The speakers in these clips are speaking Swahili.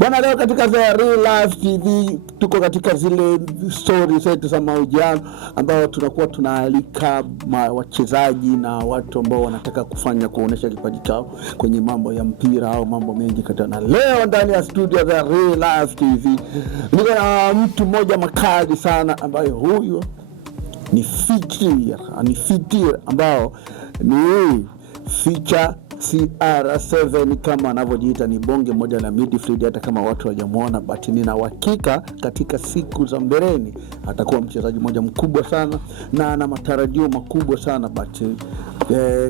Bwana, leo katika The Real Life TV tuko katika zile stories zetu za mahojiano ambao tunakuwa tunaalika wachezaji na watu ambao wanataka kuonesha kipaji chao kwenye mambo ya mpira au mambo mengi katana. Leo ndani ya studio The Real Life TV niko na mtu mmoja makali sana ambaye huyo ni Fikiri ambao ni feature CR7 kama anavyojiita, ni bonge moja la midfield. Hata kama watu hawajamuona, but nina uhakika katika siku za mbeleni atakuwa mchezaji mmoja mkubwa sana na ana matarajio makubwa sana, but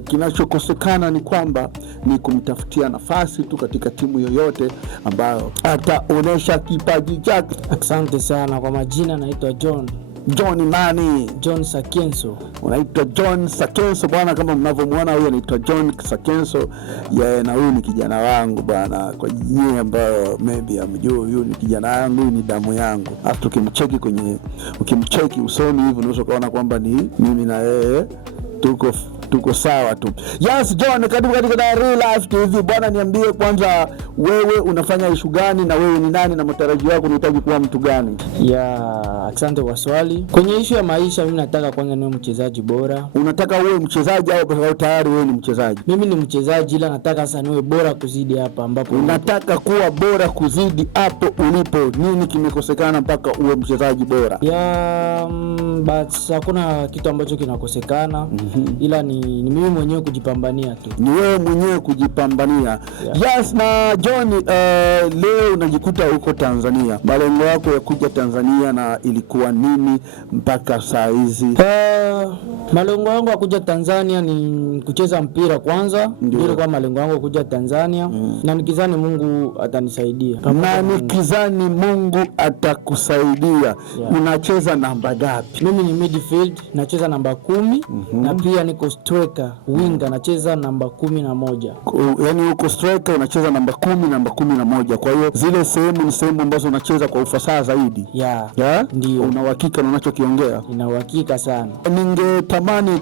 kinachokosekana ni kwamba ni kumtafutia nafasi tu katika timu yoyote ambayo ataonesha kipaji chake. Asante sana. Kwa majina naitwa John nani? John Sakenso. Unaitwa John Sakenso bwana, kama mnavyomuona huyo anaitwa John Sakenso. Na huyu ni kijana wangu bwana, kwa nyinyi ambao maybe amjua, huyu ni kijana wangu, ni damu yangu. Hata ukimcheki usoni hivi unaweza kuona kwamba ni mimi na yeye tuko sawa tu. Yes, John, karibu katika The Real Life TV. Bwana, niambie kwanza, wewe unafanya ishu gani na wewe ni nani na matarajio yako, unahitaji kuwa mtu gani? Asante kwa swali. Kwenye ishu ya maisha, mimi nataka kwanza niwe mchezaji bora. Unataka uwe mchezaji au tayari wewe ni mchezaji? Mimi ni mchezaji, ila nataka sasa niwe bora kuzidi hapa ambapo. Unataka kuwa bora kuzidi hapo ulipo. Nini kimekosekana mpaka uwe mchezaji bora? But hakuna kitu ambacho kinakosekana. Ila ni mimi mwenyewe kujipambania tu. Ni wewe mwenyewe kujipambania. Yes, na John, leo unajikuta huko Tanzania. Malengo yako ya kuja Tanzania na ilikuwa nini mpaka saa hizi? Malengo yangu ya kuja Tanzania ni kucheza mpira kwanza. Ndio kwa malengo yangu ya kuja Tanzania. Na nikizani Mungu atanisaidia. Mungu atakusaidia. Unacheza namba ngapi? Mimi ni midfield, nacheza namba 10. Na pia niko striker, winger, nacheza namba 11. Yaani uko striker unacheza namba 10, namba 11. Kwa hiyo zile sehemu ni sehemu ambazo unacheza kwa ufasaha zaidi. Ndio. Una uhakika na unachokiongea? Ina uhakika sana. Ningetamani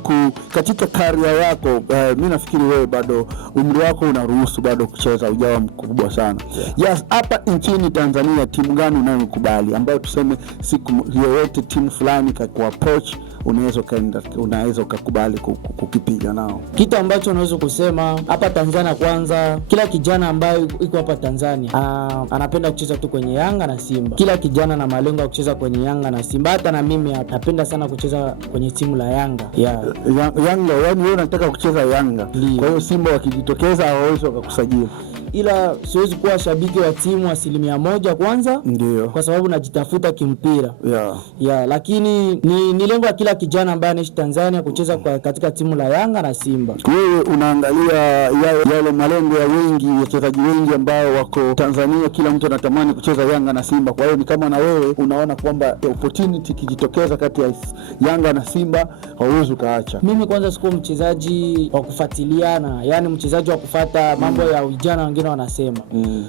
katika career yako, mimi nafikiri wewe bado umri wako unaruhusu bado kucheza, ujawa mkubwa sana. Yes, hapa nchini Tanzania timu gani unayokubali ambayo tuseme siku yoyote timu fulani kwa approach unaweza ukakubali kukipiga nao? Kitu ambacho unaweza kusema hapa Tanzania, kwanza kila kijana ambaye yuko hapa Tanzania anapenda kucheza tu kwenye Yanga na Simba. Kila kijana na malengo ya kucheza kwenye Yanga na Simba. Hata na mimi napenda sana kucheza kwenye timu la Yanga. Yanga, yaani wewe unataka kucheza Yanga. Kwa hiyo Simba wakijitokeza hawawezi wakakusajili? Ila siwezi kuwa shabiki wa timu 100% kwanza. Ndio. Kwa sababu najitafuta kimpira. Lakini ni lengo la kila kijana ambaye anaishi Tanzania kucheza katika timu la Yanga na Simba. Wewe unaangalia yale malengo ya wachezaji wengi ambao wako Tanzania, kila mtu anatamani kucheza Yanga na Simba. Kwa hiyo ni kama na wewe unaona kwamba opportunity kijitokeza kati ya Yanga na Simba hauwezi ukaacha. Mimi kwanza siko mchezaji wa kufuatiliana, yani mchezaji wa kufuata mambo ya vijana wengine wanasema.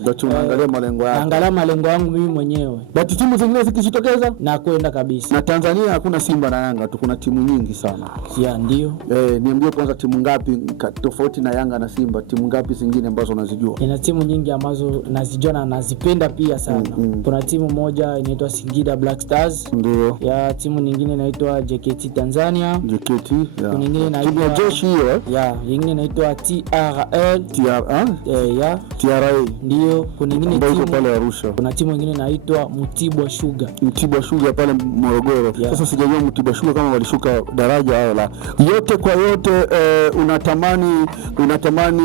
Ndio tunaangalia malengo yako. Angalia malengo yangu mimi mwenyewe. But timu zingine zikijitokeza na kwenda kabisa. Na Tanzania hakuna Simba na Yanga tu, kuna timu nyingi sana. Ndio. Niambie kwanza timu ngapi tofauti na Yanga na Simba, timu ngapi zingine ambazo unazijua? Ina timu nyingi ambazo nazijua na nazipenda pia sana. Kuna timu moja inaitwa Singida Black Stars. Ndio. Timu nyingine inaitwa JKT Tanzania. JKT. Kuna nyingine inaitwa jeshi hiyo. Nyingine inaitwa TRA. TRA. Ndio. Kuna nyingine timu pale Arusha. Kuna timu nyingine inaitwa Mtibwa Sugar pale Morogoro. Sasa sijajua Mtibwa Sugar kama walishuka daraja au la. Yote kwa yote, unatamani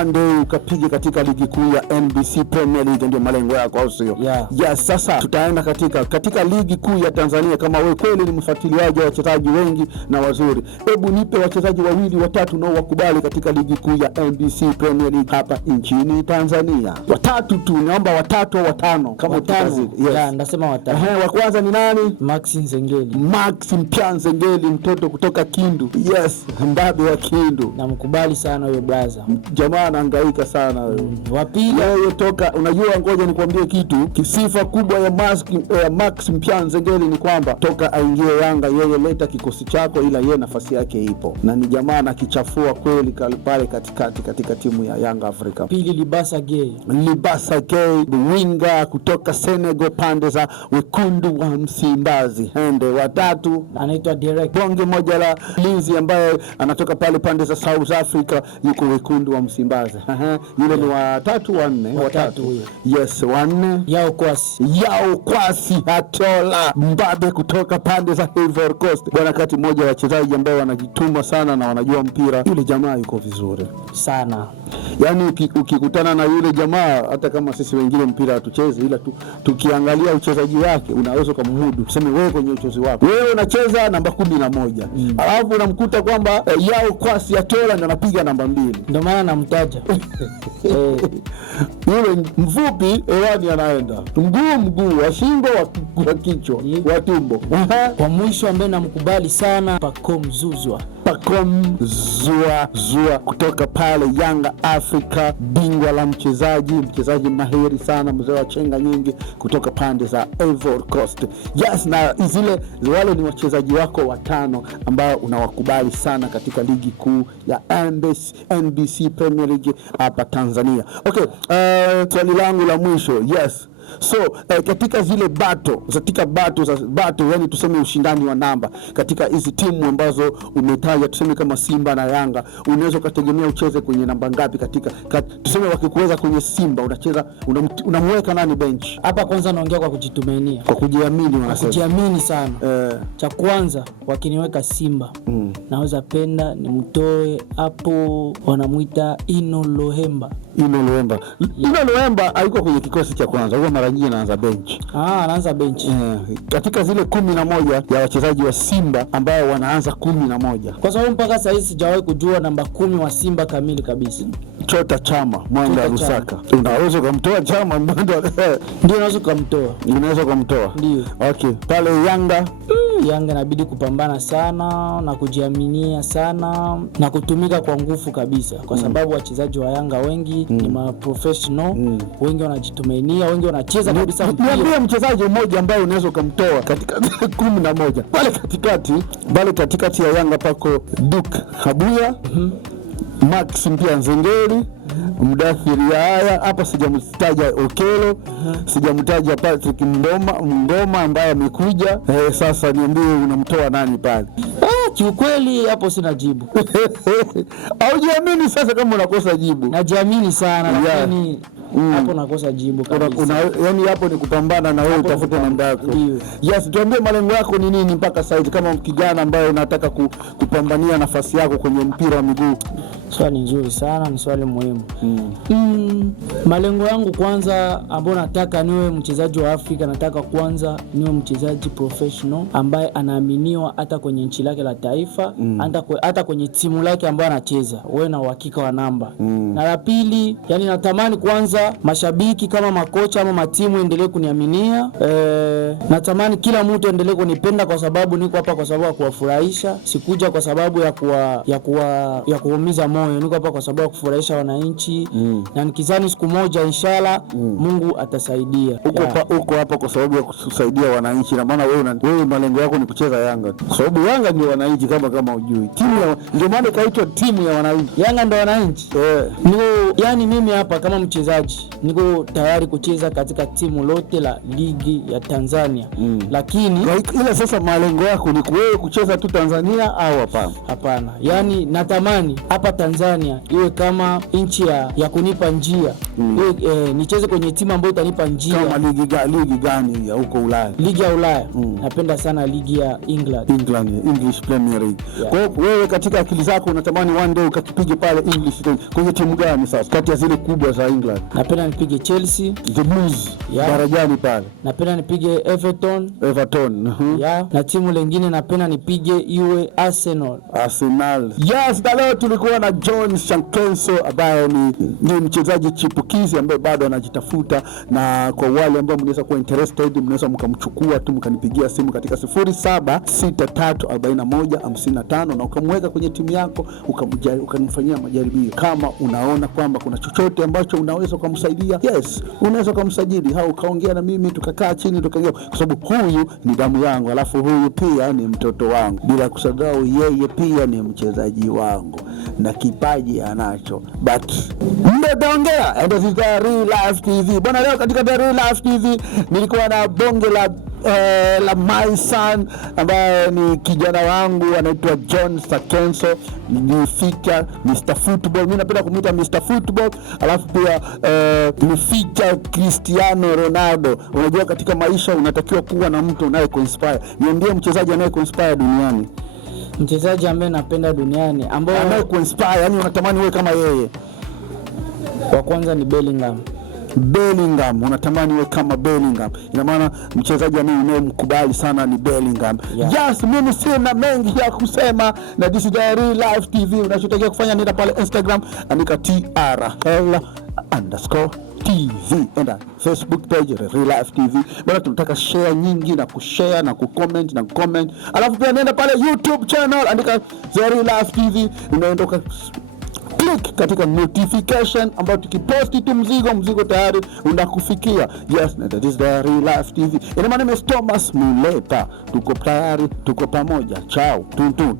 one day ukapige katika ligi kuu ya NBC Premier League, ndio malengo yako au sio? Sasa tutaenda katika ligi kuu ya Tanzania. Kama wewe kweli ni mfuatiliaji wa wachezaji wengi na wazuri, hebu nipe wachezaji 2-3 nao wakubali katika ligi kuu ya NBC Premier League hapa nchini Tanzania. 3 tu, naomba 3 au 5 kama utazidi. Nasema 5. Wa kwanza ni nani? Max Nzengeli, mtoto kutoka Kindu. Mbabe wa Kindu. Namkubali sana huyo brother. Jamaa anahangaika sana wewe. Wapi? Yeye toka, unajua ngoja nikwambie kitu. Kisifa kubwa ya Max Nzengeli ni kwamba toka aingie Yanga yeye leta kikosi chako, ila yeye nafasi yake ipo. Na ni jamaa anakichafua kweli pale katikati katika timu ya Yanga Afrika. Africa. Pili Libasa Gay. Libasa Gay, winga kutoka Senegal pande za wekundu wa Msimbazi. Hende watatu anaitwa Derek. Bonge moja la linzi ambaye anatoka pale pande za South Africa, yuko wekundu wa Msimbazi. Yule ni watatu wanne. Yes, wanne. Yao Kwasi Atola Mbabe kutoka pande za Ivory Coast. Bwana, kati moja wachezaji ambao wanajituma sana na wanajua mpira. Yule jamaa yuko vizuri sana. Yaani ukikutana na yule jamaa, hata kama sisi wengine mpira hatuchezi, ila tukiangalia uchezaji wake unaweza kumhudu. Tuseme wewe kwenye uchezaji wako, wewe unacheza namba 11. Alafu unamkuta kwamba Yao Kwasi Atola ndio anapiga namba 2. Ndio maana namtaja. Yule mfupi hewani anaenda. Mguu wa shingo wa kichwa, wa tumbo. Kwa mwisho ambaye namkubali sana Pacome Zouzoua kutoka pale Yanga Africa, bingwa la mchezaji mahiri sana, mzee wa chenga nyingi kutoka pande za Ivory Coast. Yes, na wale ni wachezaji wako watano ambao unawakubali sana katika ligi kuu ya NBC Premier League hapa Tanzania. Okay, swali langu la mwisho. Yes. So katika zile battle, yani tuseme ushindani wa namba katika hizi timu ambazo umetaja, tuseme kama Simba na Yanga, unaweza kutegemea ucheze kwenye namba ngapi tuseme wakikuweza kwenye Simba unamweka nani bench? Hapa kwanza naongea kwa kujitumainia, kwa kujiamini, kujiamini sana. Cha kwanza wakiniweka Simba, naweza penda nimtoe hapo, wanamuita Ino Lohemba hayuko kwenye kikosi cha kwanza, huwa mara nyingi anaanza bench. Anaanza bench. Katika zile 11 ya wachezaji wa Simba ambao wanaanza 11. Kwa sababu mpaka sasa hivi sijawahi kujua namba 10 wa Simba kamili kabisa. Chota Chama, Mwanga Rusaka. Unaweza kumtoa Chama Mwanga? Ndio, unaweza kumtoa. Ndio. Okay. Pale Yanga inabidi kupambana sana na kujiaminia sana na kutumika kwa nguvu kabisa, kwa sababu wachezaji wa Yanga wengi ni maprofessional, wengi wanajitumainia, wengi wanacheza kabisa mpira. Niambie mchezaji mmoja ambaye unaweza kumtoa katika 11. Pale katikati ya Yanga pako Duke Habuya, Max Mpia Nzengeli, Mdathiri haya hapa, sijamtaja Okelo, sijamtaja Patrick Ngoma ambaye amekuja. Sasa niambie unamtoa nani pale? Kiukweli hapo sina jibu. Haujiamini sasa kama unakosa jibu? Najiamini sana, lakini hapo nakosa jibu kabisa. Yaani hapo ni kupambana na wewe utafute namba yako. Yes, tuambie malengo yako ni nini mpaka sasa kama kijana ambaye unataka kupambania nafasi yako kwenye mpira wa miguu? Swali nzuri sana, ni swali muhimu. Malengo yangu kwanza, ambao nataka niwe mchezaji wa Afrika, nataka kwanza niwe mchezaji professional ambaye anaaminiwa hata kwenye nchi lake la taifa, hata kwenye timu lake ambayo anacheza, wewe na uhakika wa namba. Na la pili, yani natamani kwanza mashabiki kama makocha ama matimu endelee kuniaminia. Natamani kila mtu endelee kunipenda kwa sababu niko hapa kwa sababu ya kuwafurahisha. Sikuja kwa sababu ya kuumiza moyo. Niko hapa kwa sababu ya kufurahisha wananchi. Na nikizani siku moja inshallah Mungu atasaidia. Uko hapa kwa sababu ya kusaidia wananchi, na maana wewe malengo yako ni kucheza Yanga. Kwa sababu Yanga ndio wananchi kama hujui. Ndio maana kaitwa timu ya wananchi. Yanga ndio wananchi. Yani mimi hapa kama mchezaji niko tayari kucheza katika timu lote la ligi ya Tanzania. Lakini ila sasa malengo yako ni wewe kucheza tu Tanzania au hapana? Hapana. Yani natamani hapa Tanzania iwe kama nchi ya kunipa njia. Nicheze kwenye timu ambayo itanipa njia. Kama ligi gani ya huko Ulaya? Ligi ya Ulaya. Napenda sana ligi ya England, English Premier League. Kwa hiyo wewe katika akili zako unatamani one day ukakipige pale English. Kwenye timu gani sasa kati ya zile kubwa za England? Napenda nipige Chelsea, the Blues, darajani pale. Napenda nipige Everton. Na timu lingine napenda nipige iwe Arsenal. Yes, leo tulikuwa na John Shankenso ambaye ni mchezaji chipukizi ambaye bado anajitafuta, na kwa wale ambao mnaweza kuwa interested mnaweza mkamchukua tu mkanipigia simu katika 07634155 na ukamweka kwenye timu yako ukamfanyia majaribio. Kama unaona kwamba kuna chochote ambacho unaweza ukamsaidia, yes, unaweza kumsajili au kaongea na mimi tukakaa chini tukaongea, kwa sababu huyu ni damu yangu, alafu huyu pia ni mtoto wangu, bila kusahau yeye pia ni mchezaji wangu na kipaji anacho. But mmeongea and this is the Real Life TV bwana. Leo katika the Real Life TV nilikuwa na bonge la my son ambaye ni kijana wangu anaitwa John Sakenso, ni feature Mr. Football. Mimi napenda kumuita Mr. Football. Alafu pia ni feature Cristiano Ronaldo. Unajua katika maisha unatakiwa kuwa na mtu unaye kuinspire. Niambie mchezaji anaye kuinspire duniani. Mchezaji ambaye napenda duniani ambao anaye kuinspire, yani unatamani uwe kama yeye. Wa kwanza ni Bellingham, unatamani uwe kama Bellingham. Ina maana mchezaji anayemkubali sana ni Bellingham. Yeah. Yes, mimi sina mengi ya kusema na this is the Real Life TV. Unachotakiwa kufanya nenda pale Instagram andika TRL_TV and Facebook page Real Life TV. Bwana tunataka share nyingi na kushare na kucomment na comment. Alafu pia nenda pale YouTube channel andika Real Life TV, unaondoka click katika notification ambayo tukiposti tu mzigo tayari unakufikia. Yes, that is the Real Life TV. Ina maana Thomas Muleta, tuko tayari, tuko pamoja. Chao. Tuntu.